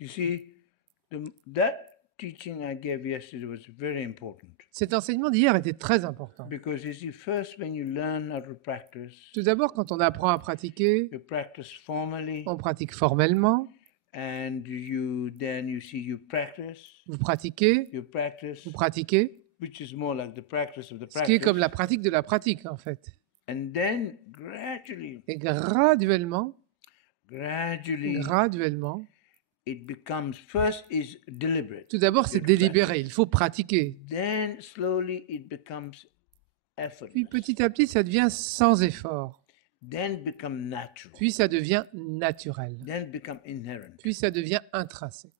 You see, that teaching I gave yesterday was very important Cet enseignement d'hier était très important. because you see, first when you learn how to practice, Tout d'abord, quand on apprend à pratiquer, you practice formally, on pratique formellement. and then you see you practice, Vous pratiquez, which is more like the practice of the ce qui est comme la practice. pratique de la pratique en fait. And then gradually, Et graduellement, it becomes first is deliberate. tout d'abord c'est You practice. délibéré, il faut pratiquer. Then slowly it becomes effortless. Puis petit à petit, ça devient sans effort. Then become natural. Puis ça devient naturel. Then become inherent. Puis ça devient intrinsèque.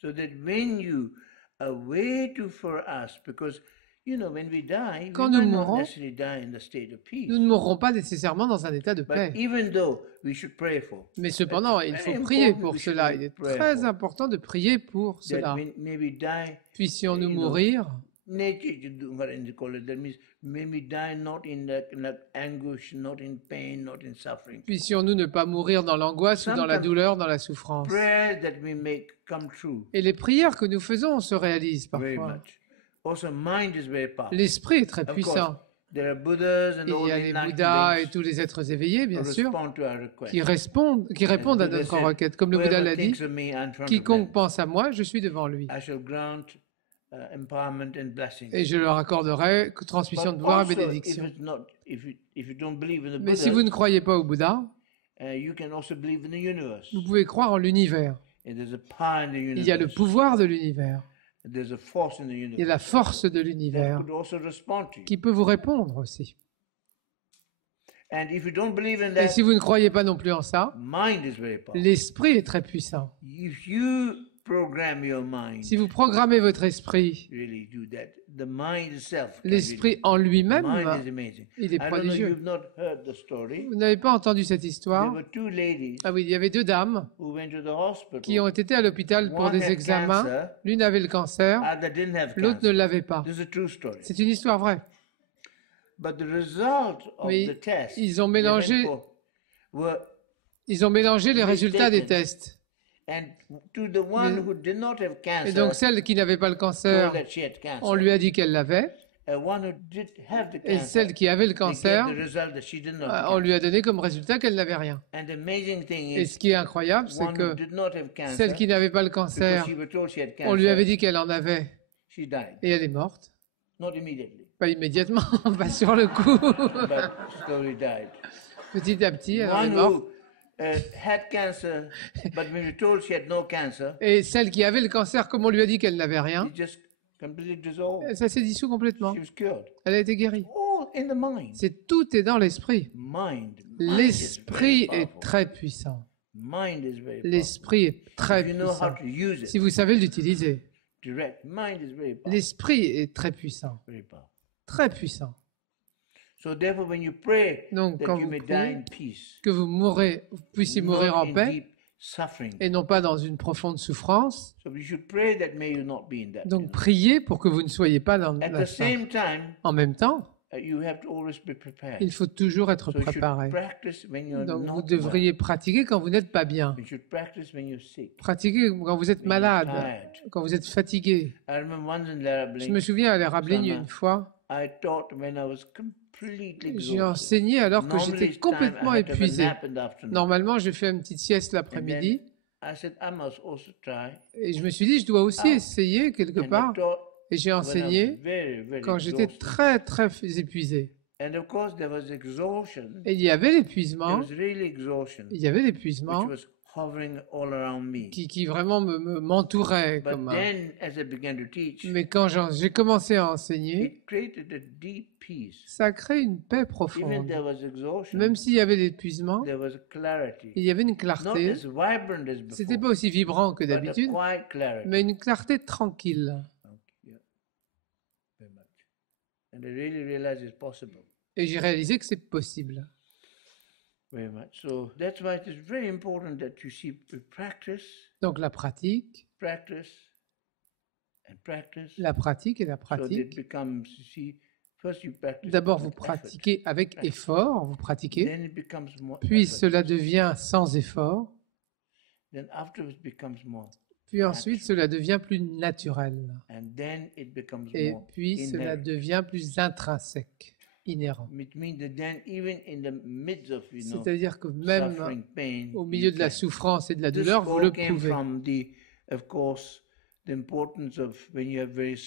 So that when you a way to for us, because you know when we die, Quand we nous might not mourrons, necessarily die in the state of peace. Nous ne mourrons pas nécessairement dans un état de But paix. even though we should pray for, Mais cependant, il faut prier pour cela. Il est très important de prier pour that cela. when we die, Puissions-nous you know, mourir nature, what do you call it? That means when we die not in that anguish, not in pain, not in suffering. Puissions-nous ne pas mourir dans l'angoisse ou dans la douleur, dans la souffrance. Prayers that we make come true Et les prières que nous faisons se réalisent very parfois. much. Also, mind is very powerful. L'esprit est très Of course, puissant. there are Buddhas and Il all y a les enlightened Bouddhas et beings tous les êtres éveillés, bien who sûr, respond to our request. qui répondent à Buddha notre said, requête. Comme le Bouddha "Whoever l'a dit, thinks of me, I'm in front of quiconque them. pense à moi, je suis devant lui. I shall grant empowerment and blessing." Et je leur accorderai transmission de But pouvoir et also, bénédiction. if you don't believe in the Mais si vous Buddha, ne croyez pas au Bouddha, you can also believe in the universe. vous pouvez croire en l'univers. And there's a power in the Il y a le universe. pouvoir de l'univers. There's a force in the Il y a universe la force de that l'univers could also respond to you. qui peut vous répondre aussi. And if you don't believe in Et that, si vous ne croyez pas non plus en ça, mind is very powerful. l'esprit est très puissant. If you program your mind, Si vous programmez votre esprit, really do that. The mind itself. can l'esprit really- en the lui-même, mind is amazing. il est I don't know, prodigieux. you've not heard the story. Vous n'avez pas entendu cette There histoire? were two ladies Ah oui, il y avait deux dames who went to the hospital. qui ont été à l'hôpital pour One des had examens. cancer, L'une avait le cancer, other didn't have l'autre ne cancer. l'avait pas. This is a true story. C'est une histoire vraie. But the result of Mais the test ils ont they went mélangé- for were Ils ont mélangé les résultats des tests. and to the one Mais- who did not have cancer, Et donc celle qui n'avait pas le cancer, told that she had cancer. on lui a dit qu'elle l'avait. And one who did have the Et cancer, celle qui avait le they gave cancer, the result that she did not have on lui cancer. a donné comme résultat qu'elle n'avait rien. And the amazing thing Et is, ce qui est incroyable, c'est one who que did not have cancer, celle qui n'avait pas le because cancer, she was told she had on lui avait cancer, dit qu'elle en avait she died. et elle est morte. Not immediately, Pas immédiatement, pas sur le coup. but slowly died. Petit à petit, elle en est One morte. who had cancer, but when we told she had no cancer, Et celle qui avait le cancer, comme on lui a dit qu'elle n'avait rien, it just completely dissolved. ça s'est dissous complètement. She was cured. Elle a été guérie. All in the mind. C'est tout est dans l'esprit. Mind L'esprit is very est powerful. très puissant. Mind is very powerful. L'esprit est très If you know how puissant. to use it, Si vous savez l'utiliser. direct. Mind is very powerful. L'esprit est très puissant. Very powerful. Très puissant. So therefore, when you pray Donc, that quand you vous may die priez, in peace, que vous puissiez mourir not en in paix deep suffering. et non pas dans une profonde souffrance. So you should pray that may you not be in that. Donc priez pour que vous ne soyez pas dans At la the souffrance. same time, En même temps, you have to always be prepared. il faut toujours être So you should préparé. practice when you're Donc vous not devriez pratiquer quand vous n'êtes pas bien. well. You should practice when you're sick. Pratiquer quand vous êtes when you're malade, tired. quand vous êtes fatigué. I remember once in Je Larabling, me souviens à l'Érabligne Sama. une fois, I taught when I was completely j'ai exhausted. enseigné alors que Normally, j'étais it's time complètement I had to have a épuisé. nap in the afternoon. Normalement, je fais une petite sieste And l'après-midi then I said, I must also try. et je me suis dit, je dois aussi Ah. essayer quelque And I part. taught Et j'ai when I was enseigné very, very quand j'étais exhausted. très, très épuisé. And of course, there was exhaustion. Et il y avait There l'épuisement, was really exhaustion, il y avait which l'épuisement was hovering all around me. qui vraiment m'entourait. But Comme then, as I began to teach, Mais quand j'ai commencé à enseigner, it created a deep peace. ça crée une paix Even profonde. there was exhaustion, Même s'il y avait l'épuisement, there was a clarity. il y avait une Not clarté. as vibrant as C'était before, pas aussi vibrant que but a d'habitude, quiet clarity. mais une clarté tranquille. Yeah, very much. And I really realized it's possible. Et j'ai réalisé que c'est possible. Very much. So that's why it is very important that you see practice, Donc la pratique, practice, and practice. la pratique et la So that pratique. it becomes, you see, first you practice D'abord, with vous effort, pratiquez avec effort, vous pratiquez, then it becomes more puis effort. cela devient sans effort, then afterwards it becomes more. Puis ensuite, cela devient plus naturel. And then it becomes Et more puis, cela inherent. devient plus intrinsèque, inhérent. It means that then even in the midst of, C'est-à-dire que même suffering, pain, au milieu de la souffrance et de la douleur, vous all le came pouvez. from of course, the importance of when you have very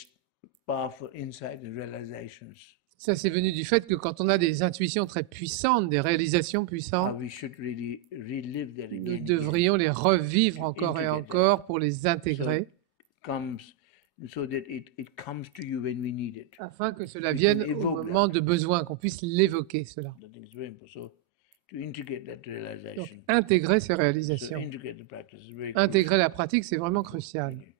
powerful insight and realizations. Ça, c'est venu du fait que quand on a des intuitions très puissantes, des réalisations puissantes, We should really relive that nous again. devrions les revivre encore et encore pour les intégrer, Comes so that it comes to you when we need it. afin que cela vienne au moment de besoin, qu'on puisse l'évoquer, cela. I think it's very important. So to integrate that Donc, realization, intégrer ces so réalisations, integrate the practice is very intégrer la pratique, c'est vraiment crucial. crucial.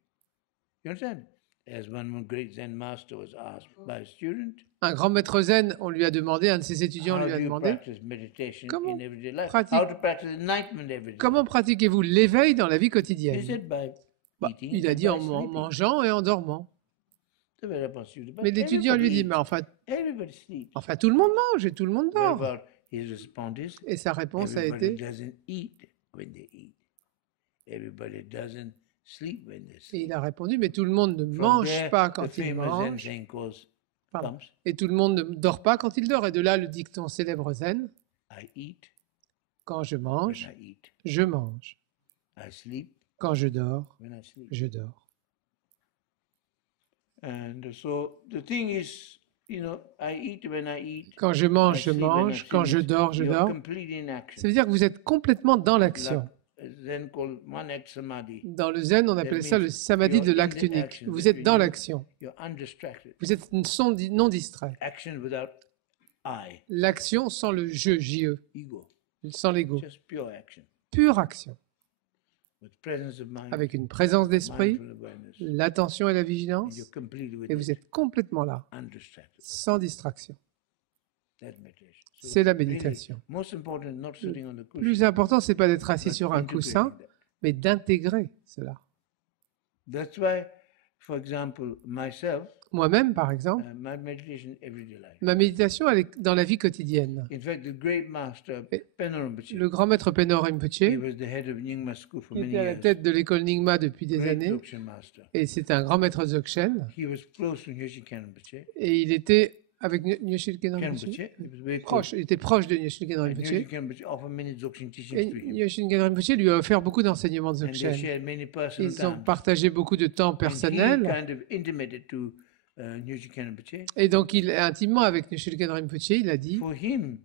You understand? As one great Zen master was asked by a student, Un grand maître zen, on lui a demandé, un de ses étudiants how lui a do you demandé, practice meditation Comment in everyday life? pratique- How to practice enlightenment every day? comment pratiquez-vous l'éveil dans la vie He quotidienne? said by Bah, eating il a and dit by en sleeping. mangeant et en dormant. The Venerable student, but Mais l'étudiant lui dit, everybody mais everybody sleeps. tout le monde mange et tout le monde dort. Wherever his response is, Et sa réponse a everybody été, doesn't eat when they eat. Everybody doesn't sleep when they et sleep. il a répondu, mais tout le monde ne From mange there, pas the quand il famous Zen mange, saying Pardon. comes, et tout le monde ne dort pas quand il dort. Et de là, le dicton célèbre zen, I eat quand je when mange, I eat. je mange. I sleep Quand je dors, when I sleep. je dors. And so the thing is, I eat when I eat. Quand je I mange, je sleep when I mange. Quand je sleep. dors, je You're dors. completely in action. Ça veut dire que vous êtes complètement dans l'action. Like Zen called Manak Samadhi. Dans le zen, on appelle ça le samadhi de l'acte unique. Vous êtes dans l'action. You're undistracted. Vous êtes non distrait. Action without I, L'action sans le je, JE, ego. sans l'ego. Just pure action. Pure action. With presence of mind, Avec une présence d'esprit, mindful awareness. l'attention et la And vigilance. you're completely with Et vous it, êtes complètement là, undistracted. sans distraction. That's meditation. So C'est la really, méditation. most important, not sitting on the Le cushion, plus important, c'est pas d'être assis but sur un integrating coussin, that. mais d'intégrer cela. That's why, for example, myself, Moi-même, par exemple, my meditation everyday life. ma méditation, elle est dans la vie quotidienne. In fact, the great master, Et Penon Rinpoche, Le grand maître Penor he Rinpoche was the head of Nyingma school for many était à la years. tête de l'école Nyingma depuis des Great années, Dzogchen master. et c'est un grand maître Dzogchen, He was close to Nyoshikan Rinpoche. et il était avec Nyoshinken Rinpoche, Rinpoche, he was very close. proche, il était proche de Nyoshinken And Rinpoche, Nyoshikan Rinpoche offered many Dzogchen teachings et to him. Nyoshinken Rinpoche lui a offert beaucoup d'enseignements And they Dzogchen. shared many personal Ils ont times. partagé beaucoup de temps And he personnel, kind of intimated to Nyoshikan Rinpoche. et donc il intimement avec Nyoshinken Rinpoche, il a dit, For him,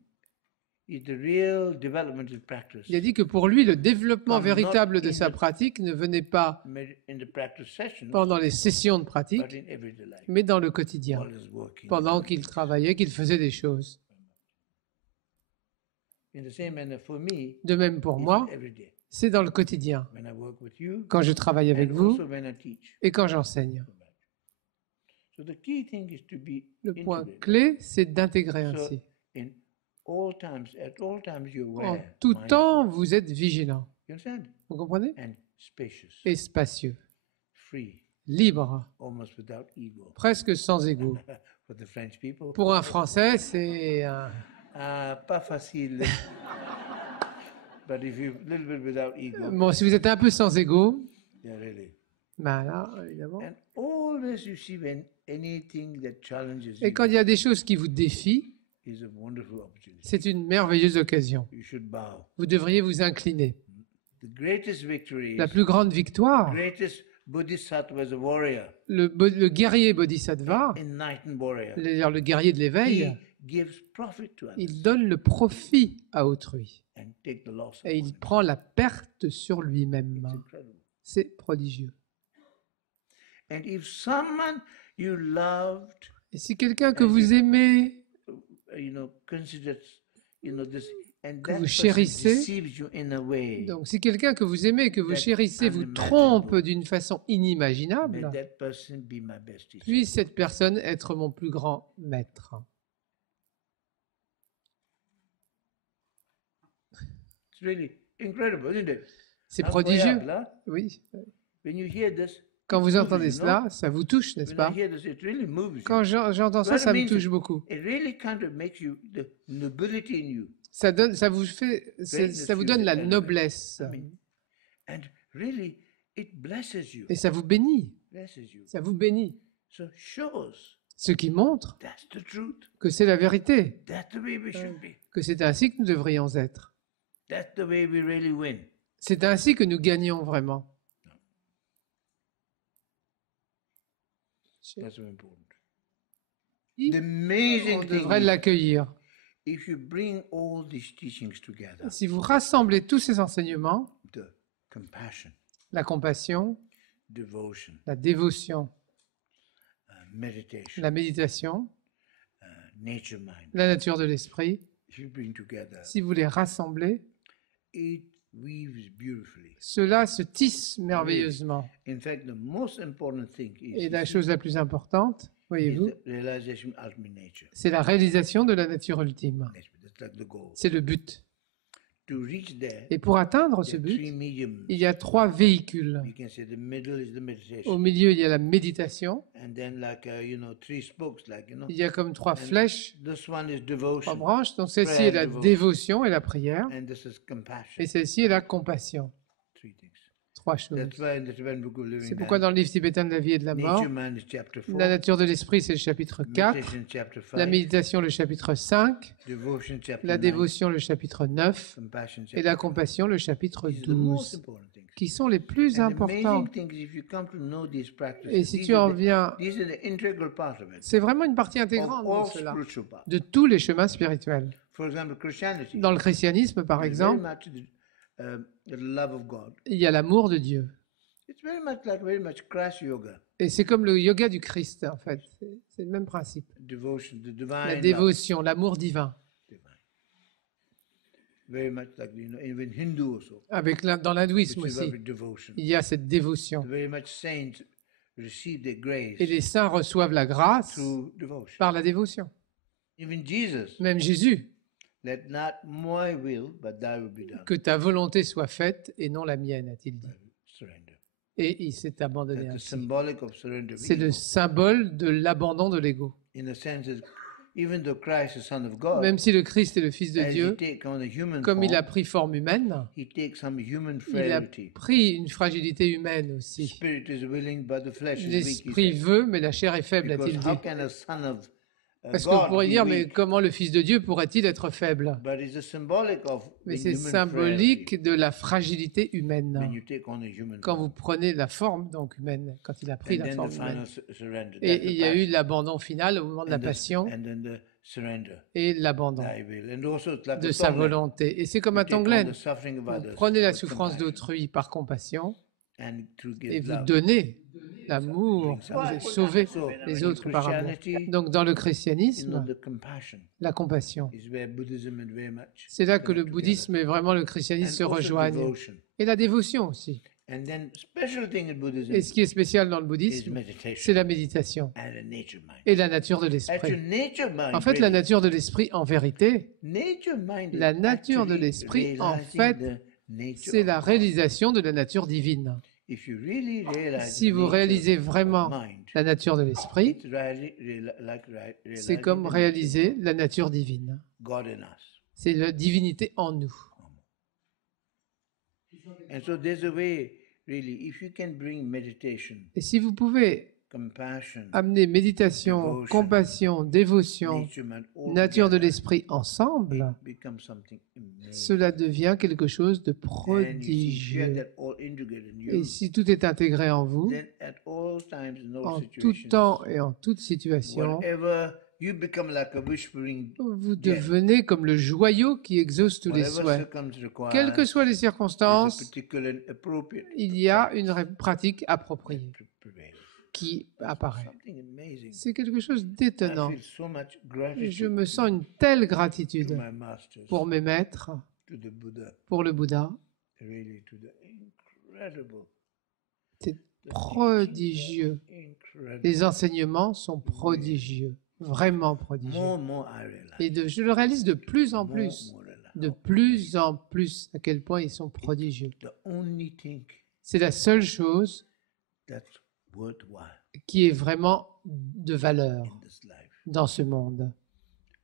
it's the real development of practice. il a dit que pour lui, le développement Not véritable de in sa the- pratique ne venait pas In the practice sessions, pendant les sessions de but pratique, in everyday life, mais dans le quotidien, while he's working. pendant qu'il travaillait, qu'il faisait des choses. In the same manner, for me, De même pour it's moi, every day. c'est dans le quotidien, When I work with you, quand je travaille avec and vous also when I teach. et quand j'enseigne. So the key thing is to be Le point integrated. clé, c'est d'intégrer So ainsi. in all times, at all times, you're En aware, tout mindful. temps, vous êtes vigilant. You understand? Vous comprenez? And spacious, Et spacieux, free, libre, almost without ego. presque sans ego. For the French people, Pour un Français, c'est un... pas facile. But if you a little bit without ego, Bon, si vous êtes un peu sans ego, yeah, really. ben là, évidemment. And always you see when anything that challenges Et you quand il y a des choses qui vous défient, is a wonderful opportunity. c'est une merveilleuse occasion. You should bow. Vous devriez vous incliner. The greatest victory La is plus grande victoire, greatest Bodhisattva was a warrior, le guerrier bodhisattva, enlightened warrior. c'est-à-dire le guerrier de l'éveil, He gives profit to others il donne le profit à autrui and take the loss et upon il prend la perte sur lui-même. It's incredible. C'est prodigieux. And if someone you loved, Et si quelqu'un que vous aimez, considers, this, and que that vous person chérissez, deceives you in a way, donc si quelqu'un que vous aimez, que vous That chérissez, vous unimaginable. trompe d'une façon may inimaginable, that person be my best teacher. puisse cette personne être mon plus grand maître. It's really incredible, isn't it? C'est prodigieux. Incroyable, hein? Oui. When you hear this, Quand vous moves entendez you, cela, ça vous touche, n'est-ce when pas? I hear this, it really moves you. Quand j'entends ça, Well, ça it me means touche beaucoup. It really kind of makes you the nobility in you. Ça vous donne la Greatness noblesse. I mean, And really, it blesses you. Et ça vous bénit. Blesses you. Ça vous bénit. So shows Ce qui montre that's the truth. que c'est la vérité, That's the way we should be. que c'est ainsi que nous devrions être. That's the way we really win. C'est ainsi que nous gagnons vraiment. That's so important. On The amazing thing devrait is, l'accueillir. if you bring all these teachings together, Si vous rassemblez tous ces enseignements, the compassion, la compassion, devotion, la dévotion, meditation, la méditation, nature mind, la nature de l'esprit, if you bring together, si vous les rassemblez, it weaves beautifully. cela se tisse merveilleusement. In fact, the most important thing Et is, la chose la plus importante, is voyez-vous, the realization of ultimate nature. c'est la réalisation de la nature ultime. That's like the goal. C'est le but. To reach there, Et pour atteindre ce there are three but, mediums. il y a 3 véhicules. You can say the middle is the Au meditation, milieu, il y a la méditation. and then like three spokes, like Il y a comme 3 flèches, this one is 3 devotion, branches. Donc celle-ci est la dévotion et la prière. and this is compassion. Et celle-ci est la compassion. Three things. 3 choses. That's why in the Tibetan Book of Living C'est pourquoi Time, dans le livre tibétain de la vie et de la mort, nature mind is chapter 4, la nature de l'esprit, c'est le chapitre 4, meditation chapter la 5, méditation, le chapitre 5, devotion chapter la 9, dévotion, le chapitre 9, compassion et chapter la 12. compassion, le chapitre These are the most 12, important things. qui sont les plus And the importants. amazing thing is if you come to know these practices, Et si tu en viens, these are the integral part of it, c'est vraiment une partie of intégrante de all cela, spiritual paths. de tous les chemins spirituels. For example, Christianity Dans le christianisme, par is very exemple, much the love of God. il y a l'amour de Dieu. It's very much crass yoga, Et c'est comme le yoga du Christ, en fait. C'est le même principe. devotion, the divine La love, dévotion, l'amour divin. divine. Very much like even Hindu also, Dans l'hindouisme which is aussi, about devotion. il y a cette dévotion. Very much saints receive their grace Et les saints reçoivent la grâce through devotion. par la dévotion. Even Jesus, Même Jésus, let not my will, but thy will be done. que ta volonté soit faite et non la mienne, a-t-il dit. Surrender. Et il s'est abandonné That's the ainsi. symbolic of surrender. of C'est le ego. symbole de l'abandon de l'ego. In a sense, that even though Christ is Son of God, Même si le Christ est le Fils de as he Dieu, take on a human comme il a form, pris forme humaine, he takes some human il a frailty. pris une fragilité humaine The aussi. spirit is willing, but the flesh is weak. he L'esprit says. veut, mais la chair est faible, Because a-t-il how dit. can a son of Parce que vous God pourriez be dire, mais weak? comment le Fils de Dieu pourrait-il être faible? But it's a symbolic of Mais the c'est human symbolique frailty de la fragilité when humaine. you take on a human Quand form. vous prenez la forme donc humaine, quand il a pris And la then forme the humaine. final surrender. That's Et the il y a eu passion. l'abandon final au moment de la And the- passion and then the surrender, et l'abandon thy will. And also it's like de a sa tonglen. volonté. Et c'est comme un You take on tonglen. the suffering of Vous others prenez la with souffrance compassion, d'autrui par compassion and to et give vous love. donnez l'amour. Vous avez sauvé So, les in autres par amour. Christianity, Donc dans le you know, christianisme, the compassion la compassion. is where Buddhism is very much. C'est là que le together. bouddhisme et vraiment le And christianisme se also rejoignent. devotion. Et la dévotion aussi. And then special thing in Buddhism Et ce qui est spécial dans le is bouddhisme, c'est meditation la méditation and a nature mind. et la nature de Actually, l'esprit. nature mind. En fait, la really- nature de l'esprit, en vérité, nature mind is la nature de actually l'esprit, en realizing fait, the nature c'est of la God. réalisation de la nature divine. If you really realize Si the vous nature réalisez of vraiment mind, la nature de l'esprit, it's like c'est realizing comme the nature réaliser la nature divine. of God in us. C'est la divinité en nous. And so there's a way, really, if you can bring meditation, Et si vous pouvez compassion, amener méditation, Devotion, compassion, dévotion, nature mind, all nature de together, l'esprit ensemble, it becomes something amazing. cela devient quelque chose de And you see here prodigieux. that all integrated in Et you, si tout est intégré en vous, then at all times, in all en tout situations, temps et en toute situation, whatever, you become like a whispering, vous devenez comme le joyau qui exauce tous les whatever souhaits. circumstances Quelles que required, soient les there's a circonstances, particular and appropriate il y a une pratique appropriée prevail. qui apparaît. Something amazing. C'est quelque chose I d'étonnant. feel so much Et gratitude je me sens une telle to gratitude my masters, pour mes maîtres, to the Buddha, pour le Bouddha. really to the incredible, C'est the prodigieux. incredible. Les enseignements sont prodigieux, vraiment prodigieux. More and more I realize. Et je le réalise de plus en more plus, and more I realize de how plus en plus, à quel point ils sont prodigieux. the only thing C'est la seule chose that's worthwhile qui est vraiment de valeur in this life. dans ce monde.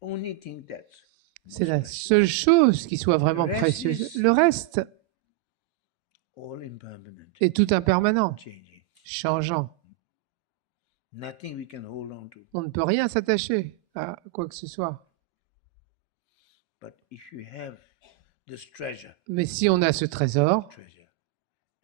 Only thing that's C'est la seule chose qui soit vraiment précieuse. Le reste, all impermanent, et tout impermanent, changing. changeant. Nothing we can hold on to. On ne peut rien s'attacher à quoi que ce soit. But if you have this treasure, Mais si on a ce trésor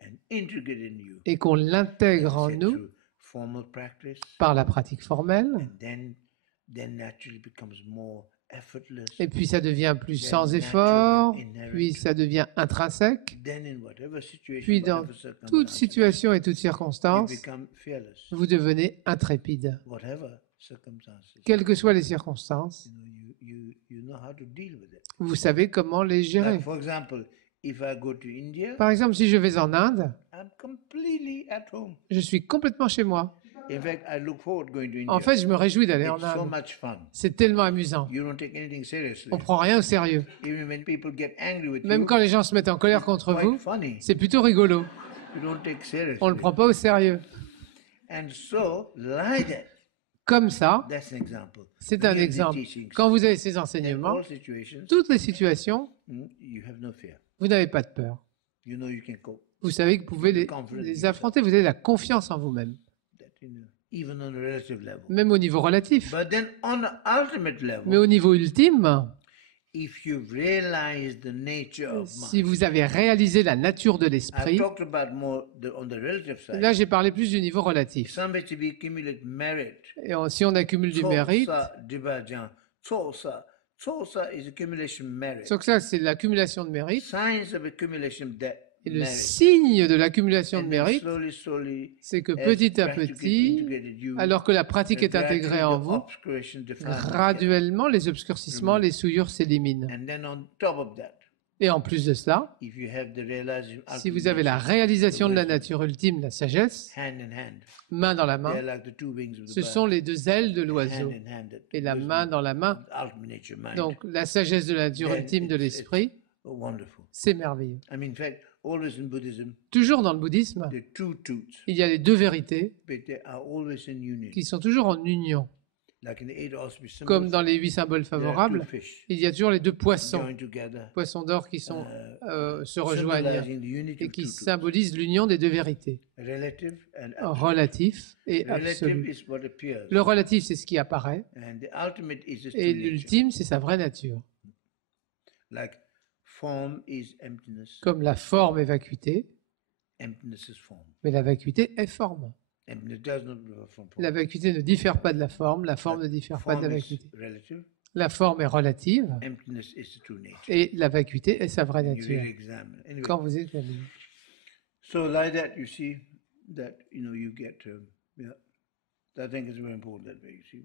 and integrate in you, et qu'on l'intègre en said nous through formal practice, par la pratique formelle, and then naturally becomes more effortless. et puis ça devient plus then sans natural, effort, inherent, puis ça devient intrinsèque, then in whatever situation, puis dans whatever toute circumstances, situation et toute you circonstance, become fearless. vous devenez intrépide. Whatever circumstances, Quelles que soient les circonstances, you know how to deal with it. vous savez comment les gérer. Like for example, if I go to India, Par exemple, si je vais en Inde, I'm completely at home. je suis complètement chez moi. In fact, I look forward going to India. En fait, je me réjouis d'aller en It's so Inde. much fun. C'est tellement amusant. You don't take anything seriously. On prend rien au sérieux. Even when people get angry with Même you, quand les gens se mettent en colère contre quite vous, funny. c'est plutôt rigolo. You don't take seriously. On ne le prend pas au sérieux. And so, like that, Comme ça, that's an example. c'est When un you have these exemple. teachings, Quand vous avez ces in enseignements, all situations, toutes les situations, you have no fear. vous n'avez pas de peur. You know you can cope. Vous savez que vous pouvez les affronter. Vous avez la confiance en vous-même, That, even on a relative level. même au niveau relatif. But then on the ultimate level, Mais au niveau ultime, if you've realized the nature of si mind, vous avez réalisé la nature de I've l'esprit, talked about more on the relative side. là j'ai parlé plus du niveau If relatif. somebody accumulate merit, Et si on accumule du mérite, Tsosa is accumulation merit. sauf que ça c'est l'accumulation de mérite, Signs of accumulation et le merit. signe de l'accumulation de And then mérite, slowly, c'est que as petit à practice petit, integrated you, alors que la pratique est intégrée en gradually the vous, obscuration defilements get- graduellement les obscurcissements, les souillures s'éliminent. And then on top of that, Et en plus de cela, if you have the realization, si vous avez la réalisation de la nature ultime, la sagesse, hand in hand, main dans la they're main, like the two wings of the ce bird. sont les deux ailes de Hand l'oiseau. in hand, that Et la wisdom main dans la main, of ultimate nature mind. donc la sagesse de la nature Then ultime de it's l'esprit, wonderful. c'est merveilleux. I mean, in fact, always in Buddhism, Toujours dans le bouddhisme, the two truths, il y a les deux vérités but they are always in union. qui sont toujours en union. Like in the eight auspicious symbols, Comme dans les 8 symboles there are two favorables, fish il y a toujours les deux poissons, joined together, poissons d'or qui se rejoignent symbolizing the unity et of qui two truths, symbolisent l'union des deux vérités, relative and absolute. relatif et Relative absolu. is what appears, Le relatif, c'est ce qui apparaît, and the ultimate is its et true nature. l'ultime, c'est sa vraie nature. Like form is emptiness, Comme la forme est vacuité, emptiness is form. mais la vacuité est forme. Emptiness does not differ from form. La vacuité ne diffère pas de la forme ne diffère pas de la Form is vacuité. relative, La forme est relative, emptiness is the true nature. et la vacuité est sa vraie You nature. really examine. Anyway, Quand vous examinez. so like that, you see that you get yeah. I think it's very important that way. You see.